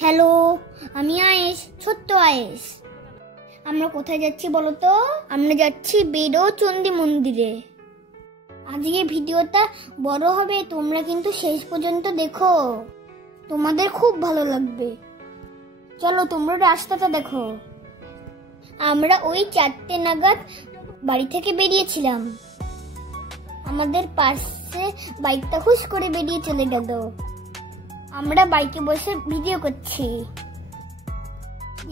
Hello, আমি আয়েশ, ছোট্ট আয়েশ। আমরা কোথায় যাচ্ছি বলো তো? আমরা যাচ্ছি বেরো চণ্ডী মন্দিরে। আজকে ভিডিওটা বড় হবে, তোমরা কিন্তু শেষ পর্যন্ত দেখো, তোমাদের খুব ভালো লাগবে। চলো তোমরা রাস্তাটা দেখো। আমরা ওই 4টে নাগাদ বাড়ি থেকে বেরিয়েছিলাম। আমাদের পাশে বাইকটা হুশ করে বেরিয়ে চলে গেল। আমরা বাইকে বসে ভিডিও করছি।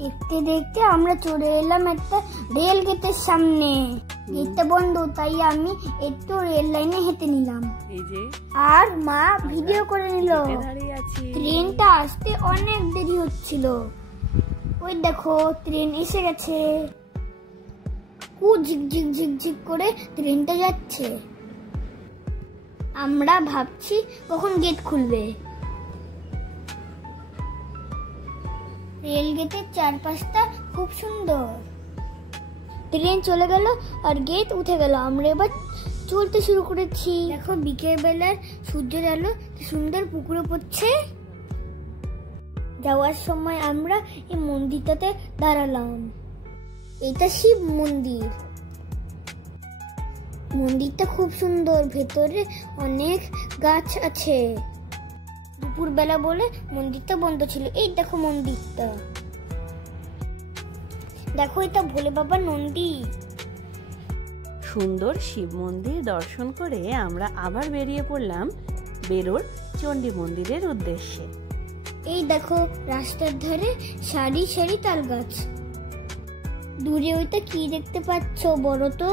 দেখতে দেখতে আমরা চলে এলাম একটা রেল গেটের সামনে। গেটটা বন্ধ, তাই আমি একটু রেল লাইনে হেঁটে নিলাম আর মা ভিডিও করে নিল। ট্রেনটা আসতে অনেক দেরি হচ্ছিল। ওই দেখো ট্রেন এসে গেছে। ঝিকঝিক ঝিকঝিক করে ট্রেনটা যাচ্ছে। আমরা ভাবছি কখন গেট খুলবে। রেল গেটের চারপাশটা খুব সুন্দর। ট্রেন চলে গেল আর গেট উঠে গেল। আমরা এবার চলতে শুরু করেছি। দেখো বিকেল বেলার সূর্যের আলো সুন্দর পুকুরে পড়ছে। যাওয়ার সময় আমরা এই মন্দিরটাতে দাঁড়ালাম। এটা শিব মন্দির। মন্দিরটা খুব সুন্দর, ভেতরে অনেক গাছ আছে। দুপুর বেলা বলে মন্দিরটা বন্ধ ছিল। এই দেখো মন্দিরটা, দেখো এটা ভোলে বাবার নন্দী। সুন্দর শিব মন্দির দর্শন করে আমরা আবার বেরিয়ে পড়লাম বেরোর চণ্ডী মন্দিরের উদ্দেশ্যে। এই দেখো রাস্তার ধারে সারি সারি তাল গাছ। দূরে ওইটা কি দেখতে পাচ্ছ বড় তো?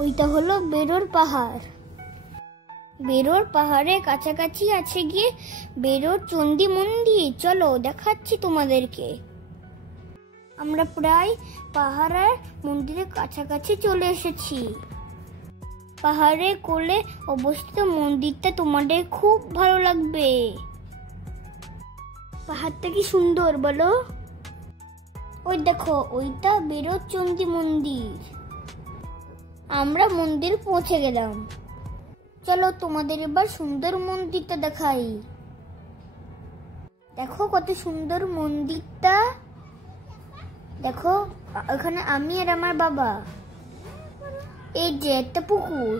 ওইটা হলো বেরোর পাহাড়। বেরোর পাহাড়ের কাছাকাছি আছে গিয়ে বেরোর চণ্ডী মন্দির। চলো দেখাচ্ছি তোমাদেরকে। আমরা প্রায় পাহাড়ের মন্দিরের কাছাকাছি চলে এসেছি। পাহাড়ের কোলে অবস্থিত মন্দিরটা তোমাদের খুব ভালো লাগবে। পাহাড়টা কি সুন্দর বলো? ওই দেখো ওইটা বেরোর চণ্ডী মন্দির। আমরা মন্দির পৌঁছে গেলাম। চলো তোমাদের এবার সুন্দর মন্দিরটা দেখাই। দেখো কত সুন্দর মন্দিরটা। দেখো ওখানে আমি আর আমার বাবা। এই যে একটা পুকুর।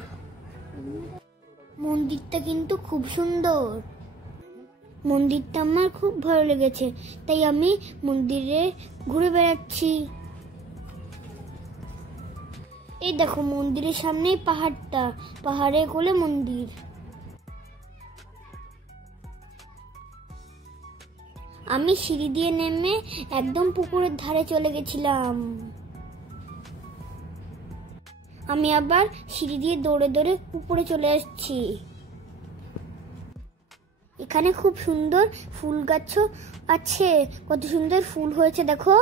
মন্দিরটা কিন্তু খুব সুন্দর। মন্দিরটা আমার খুব ভালো লেগেছে, তাই আমি মন্দিরে ঘুরে বেড়াচ্ছি। এই দেখো মন্দিরের সামনেই পাহাড়টা, পাহাড়ের কোলে মন্দির। আমি সিঁড়ি দিয়ে নেমে একদম পুকুরের ধারে চলে গেছিলাম। আমি আবার সিঁড়ি দিয়ে দৌড়ে দৌড়ে উপরে চলে আসছি। এখানে খুব সুন্দর ফুল গাছও আছে। কত সুন্দর ফুল হয়েছে দেখো।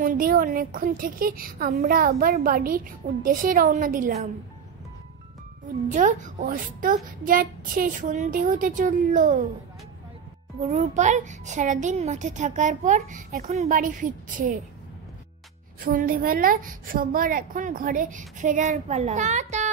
মন্দিরে অনেকক্ষণ থেকে আমরা আবার বাড়ির উদ্দেশ্যে রওনা দিলাম। সূর্য অস্ত যাচ্ছে, সন্ধে হতে চললো। গরুর পাল সারাদিন মাঠে থাকার পর এখন বাড়ি ফিরছে। সন্ধেবেলা সবার এখন ঘরে ফেরার পালা। টাটা।